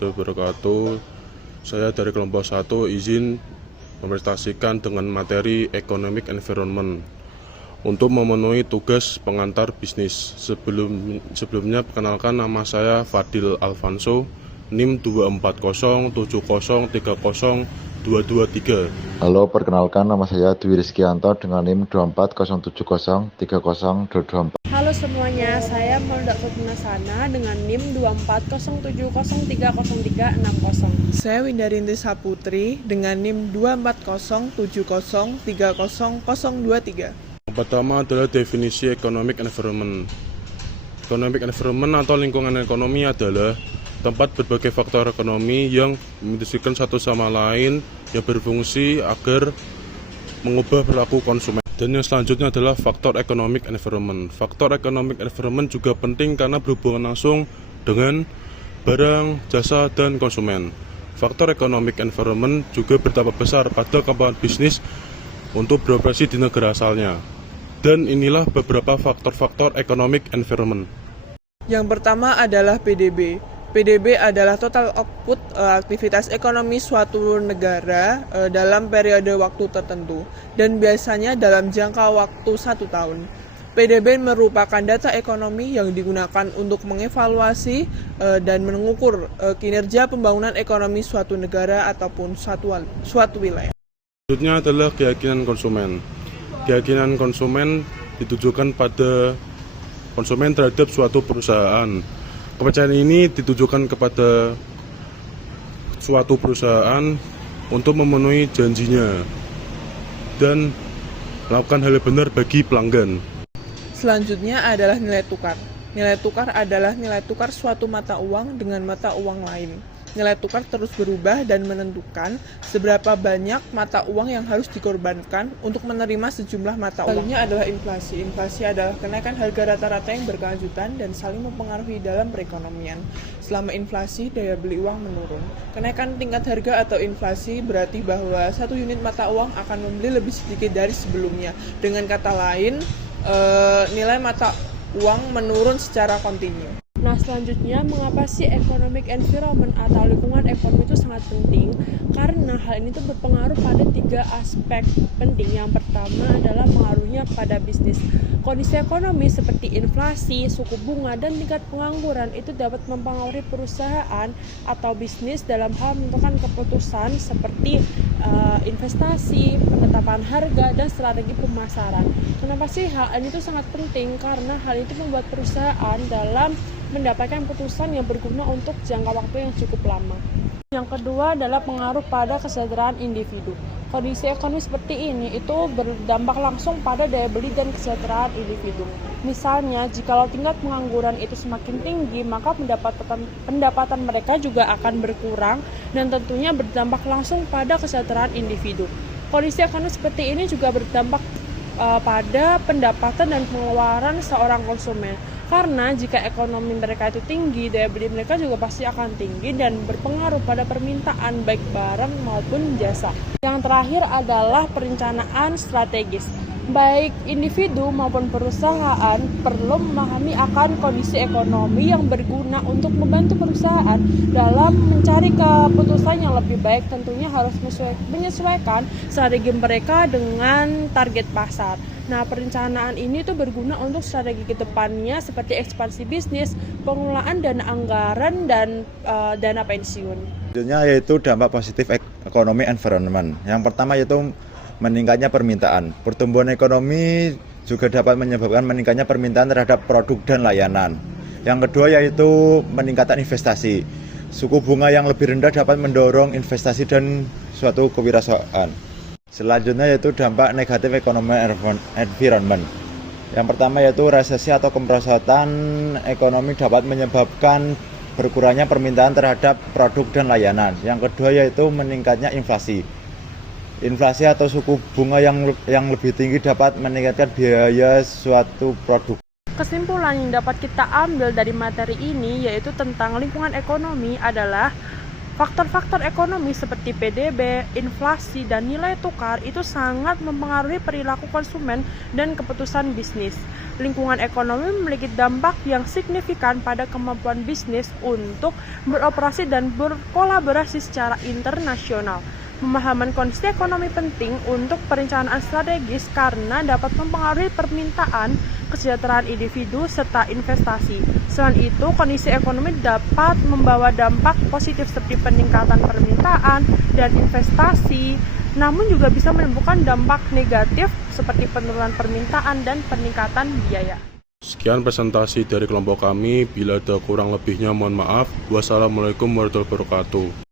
warahmatullahi wabarakatuh. Saya dari kelompok 1 izin mempresentasikan dengan materi Economic Environment untuk memenuhi tugas pengantar bisnis. Sebelumnya perkenalkan, nama saya Fadil Alfanso, NIM 24070303023. Halo, perkenalkan nama saya Dwi Rizkianto dengan NIM 240703024. Halo semuanya, saya Maulda Sana dengan NIM 24070300360. Saya Windarinti Saputri dengan NIM 240703003. Yang pertama adalah definisi Economic Environment. Economic Environment atau lingkungan ekonomi adalah tempat berbagai faktor ekonomi yang mendiskusikan satu sama lain yang berfungsi agar mengubah perilaku konsumen. Dan yang selanjutnya adalah faktor economic environment. Faktor economic environment juga penting karena berhubungan langsung dengan barang, jasa, dan konsumen. Faktor economic environment juga berdampak besar pada kemampuan bisnis untuk beroperasi di negara asalnya. Dan inilah beberapa faktor-faktor economic environment. Yang pertama adalah PDB. PDB adalah total output aktivitas ekonomi suatu negara dalam periode waktu tertentu dan biasanya dalam jangka waktu 1 tahun. PDB merupakan data ekonomi yang digunakan untuk mengevaluasi dan mengukur kinerja pembangunan ekonomi suatu negara ataupun suatu wilayah. Selanjutnya adalah keyakinan konsumen. Keyakinan konsumen ditujukan pada konsumen terhadap suatu perusahaan. Kepercayaan ini ditujukan kepada suatu perusahaan untuk memenuhi janjinya dan melakukan hal yang benar bagi pelanggan. Selanjutnya adalah nilai tukar. Nilai tukar adalah nilai tukar suatu mata uang dengan mata uang lain. Nilai tukar terus berubah dan menentukan seberapa banyak mata uang yang harus dikorbankan untuk menerima sejumlah mata uang. Selanjutnya adalah inflasi. Inflasi adalah kenaikan harga rata-rata yang berkelanjutan dan saling mempengaruhi dalam perekonomian. Selama inflasi, daya beli uang menurun. Kenaikan tingkat harga atau inflasi berarti bahwa satu unit mata uang akan membeli lebih sedikit dari sebelumnya. Dengan kata lain, nilai mata uang menurun secara kontinu. Nah, selanjutnya, mengapa sih economic environment atau lingkungan ekonomi itu sangat penting? Karena hal ini tuh berpengaruh pada 3 aspek penting. Yang pertama adalah pengaruhnya pada bisnis. Kondisi ekonomi seperti inflasi, suku bunga, dan tingkat pengangguran itu dapat mempengaruhi perusahaan atau bisnis dalam hal menentukan keputusan seperti investasi, penetapan harga, dan strategi pemasaran. Kenapa sih hal ini tuh sangat penting? Karena hal itu membuat perusahaan dalam mendapatkan putusan yang berguna untuk jangka waktu yang cukup lama. Yang kedua adalah pengaruh pada kesejahteraan individu. Kondisi ekonomi seperti ini itu berdampak langsung pada daya beli dan kesejahteraan individu. Misalnya, jikalau tingkat pengangguran itu semakin tinggi, maka pendapatan mereka juga akan berkurang dan tentunya berdampak langsung pada kesejahteraan individu. Kondisi ekonomi seperti ini juga berdampak pada pendapatan dan pengeluaran seorang konsumen. Karena jika ekonomi mereka itu tinggi, daya beli mereka juga pasti akan tinggi dan berpengaruh pada permintaan baik barang maupun jasa. Yang terakhir adalah perencanaan strategis. Baik individu maupun perusahaan perlu memahami akan kondisi ekonomi yang berguna untuk membantu perusahaan dalam mencari keputusan yang lebih baik. Tentunya harus menyesuaikan strategi mereka dengan target pasar. Nah, perencanaan ini tuh berguna untuk strategi kedepannya seperti ekspansi bisnis, pengelolaan dana anggaran, dan dana pensiun. Selanjutnya yaitu dampak positif ekonomi environment. Yang pertama yaitu meningkatnya permintaan. Pertumbuhan ekonomi juga dapat menyebabkan meningkatnya permintaan terhadap produk dan layanan. Yang kedua yaitu meningkatkan investasi. Suku bunga yang lebih rendah dapat mendorong investasi dan suatu kewirausahaan. Selanjutnya yaitu dampak negatif ekonomi environment. Yang pertama yaitu resesi atau kemerosotan ekonomi dapat menyebabkan berkurangnya permintaan terhadap produk dan layanan. Yang kedua yaitu meningkatnya inflasi. Inflasi atau suku bunga yang lebih tinggi dapat meningkatkan biaya suatu produk. Kesimpulan yang dapat kita ambil dari materi ini yaitu tentang lingkungan ekonomi adalah Faktor-faktor ekonomi seperti PDB, inflasi, dan nilai tukar itu sangat mempengaruhi perilaku konsumen dan keputusan bisnis. Lingkungan ekonomi memiliki dampak yang signifikan pada kemampuan bisnis untuk beroperasi dan berkolaborasi secara internasional. Pemahaman kondisi ekonomi penting untuk perencanaan strategis karena dapat mempengaruhi permintaan, kesejahteraan individu, serta investasi. Selain itu, kondisi ekonomi dapat membawa dampak positif seperti peningkatan permintaan dan investasi, namun juga bisa menimbulkan dampak negatif seperti penurunan permintaan dan peningkatan biaya. Sekian presentasi dari kelompok kami. Bila ada kurang lebihnya mohon maaf. Wassalamualaikum warahmatullahi wabarakatuh.